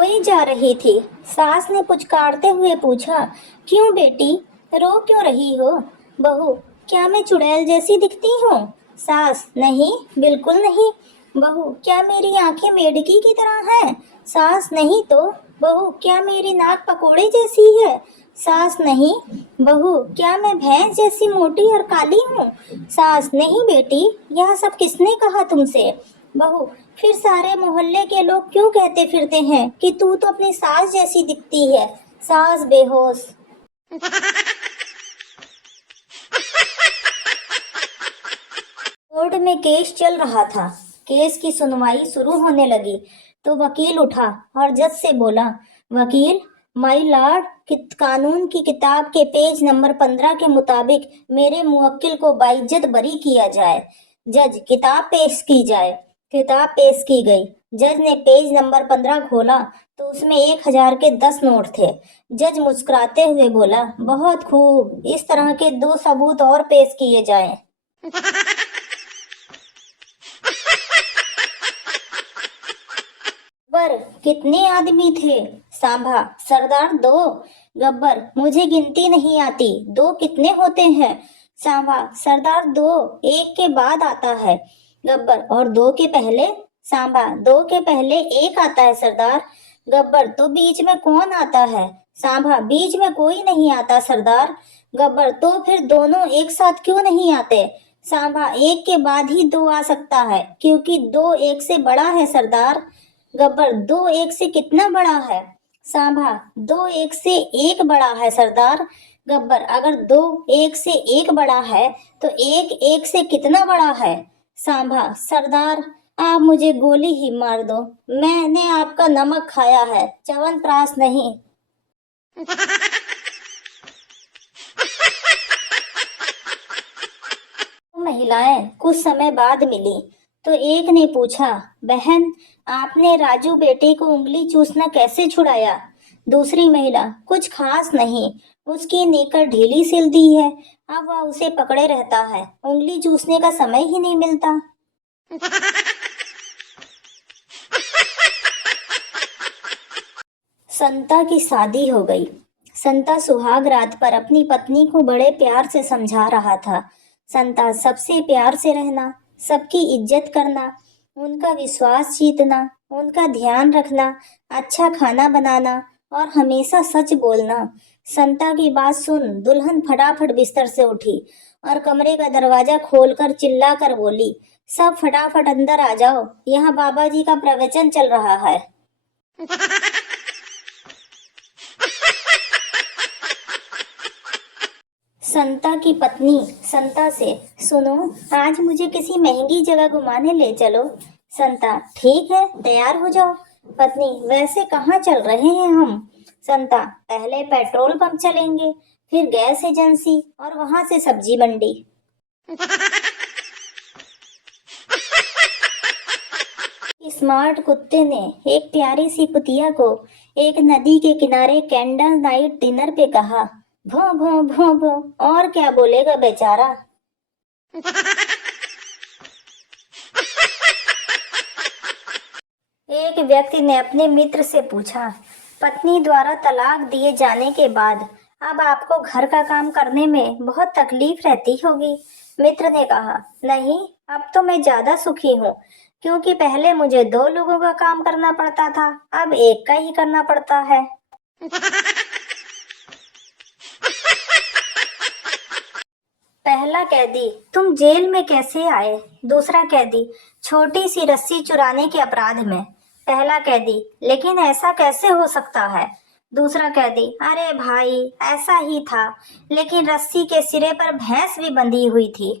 रोई जा रही थी। सास ने पुचकारते हुए पूछा, क्यों बेटी, रो क्यों रही हो? बहू, क्या मैं चुड़ैल जैसी दिखती हूँ? सास, नहीं, बिल्कुल नहीं। बहू, क्या मेरी आंखें मेढकी की तरह हैं? सास, नहीं तो। बहू, क्या मेरी नाक पकोड़े जैसी है? सास, नहीं। बहू, क्या मैं भैंस जैसी मोटी और काली हूँ? सास, नहीं बेटी, यह सब किसने कहा तुमसे? बहू, फिर सारे मोहल्ले के लोग क्यों कहते फिरते हैं कि तू तो अपनी सास जैसी दिखती है? सास बेहोश। कोर्ट में केस चल रहा था। केस की सुनवाई शुरू होने लगी तो वकील उठा और जज से बोला, वकील, माय लॉर्ड, कानून की किताब के पेज नंबर 15 के मुताबिक मेरे मुवक्किल को बाइज्जत बरी किया जाए। जज, किताब पेश की जाए। किताब पेश की गई। जज ने पेज नंबर 15 खोला तो उसमें 1000 के 10 नोट थे। जज मुस्कुराते हुए बोला, बहुत खूब, इस तरह के 2 सबूत और पेश किए जाएं। गब्बर, कितने आदमी थे? सांभा, सरदार 2। गब्बर, मुझे गिनती नहीं आती, 2 कितने होते हैं? सांभा, सरदार 2 1 के बाद आता है। गब्बर, और 2 के पहले? सांभा, 2 के पहले 1 आता है सरदार। गब्बर, तो बीच में कौन आता है? सांभा, बीच में कोई नहीं आता सरदार। गब्बर, तो फिर दोनों एक साथ क्यों नहीं आते? सांभा, 1 के बाद ही 2 आ सकता है, क्योंकि 2 1 से बड़ा है सरदार। गब्बर, 2 1 से कितना बड़ा है? सांभा, 2 1 से 1 बड़ा है सरदार। गब्बर, अगर 2 1 से 1 बड़ा है तो 1 1 से कितना बड़ा है? सांभा, सरदार, आप मुझे गोली ही मार दो, मैंने आपका नमक खाया है, च्यवनप्राश नहीं। महिलाएं कुछ समय बाद मिली तो एक ने पूछा, बहन, आपने राजू बेटे को उंगली चूसना कैसे छुड़ाया? दूसरी महिला, कुछ खास नहीं, उसकी नेकर ढीली सिल दी है, अब वह उसे पकड़े रहता है, उंगली चूसने का समय ही नहीं मिलता। संता की शादी हो गई। संता सुहाग रात पर अपनी पत्नी को बड़े प्यार से समझा रहा था। संता, सबसे प्यार से रहना, सबकी इज्जत करना, उनका विश्वास जीतना, उनका ध्यान रखना, अच्छा खाना बनाना और हमेशा सच बोलना। संता की बात सुन दुल्हन फटाफट बिस्तर से उठी और कमरे का दरवाजा खोलकर चिल्लाकर बोली, सब फटाफट अंदर आ जाओ, यहाँ बाबा जी का प्रवचन चल रहा है। संता की पत्नी संता से, सुनो, आज मुझे किसी महंगी जगह घुमाने ले चलो। संता, ठीक है, तैयार हो जाओ। पत्नी, वैसे कहाँ चल रहे हैं हम? संता, पहले पेट्रोल पंप चलेंगे, फिर गैस एजेंसी और वहां से सब्जी मंडी। स्मार्ट कुत्ते ने एक प्यारी सी कुतिया को एक नदी के किनारे कैंडल नाइट डिनर पे कहा, भों भों भों भों, और क्या बोलेगा बेचारा। एक व्यक्ति ने अपने मित्र से पूछा, पत्नी द्वारा तलाक दिए जाने के बाद अब आपको घर का काम करने में बहुत तकलीफ रहती होगी। मित्र ने कहा, नहीं, अब तो मैं ज्यादा सुखी हूँ, क्योंकि पहले मुझे 2 लोगों का काम करना पड़ता था, अब एक का ही करना पड़ता है। पहला कैदी, तुम जेल में कैसे आए? दूसरा कैदी, छोटी सी रस्सी चुराने के अपराध में। पहला कैदी, लेकिन ऐसा कैसे हो सकता है? दूसरा कैदी, अरे भाई, ऐसा ही था, लेकिन रस्सी के सिरे पर भैंस भी बंधी हुई थी।